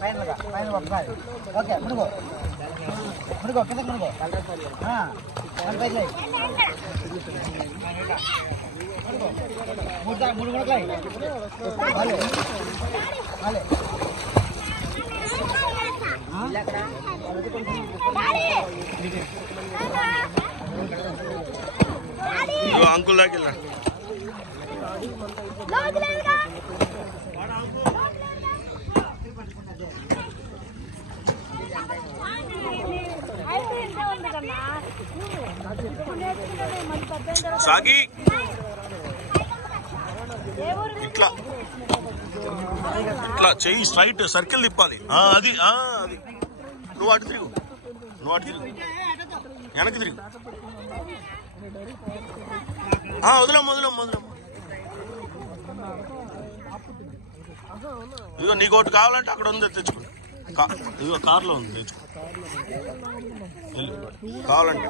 పైన ఒకసారి ఓకే మునుగో మునుగో కిందకి మునుగో మూడు మునకాయ అంకుల్ దాకా సాగి ఇట్లా ఇట్లా చెయ్యి స్ట్రైట్ సర్కిల్ తిప్పాలి. అది అది నువ్వు అటు తిరుగు, నువ్వు అటు తిరుగు, వెనక్కి తిరుగు. వదిలేం వదిలేం వదిలేం. ఇదిగో నీకు ఒకటి కావాలంటే అక్కడ ఉంది తెచ్చుకో. ఇదిగో కార్లో ఉంది తెచ్చుకో కావాలంటే.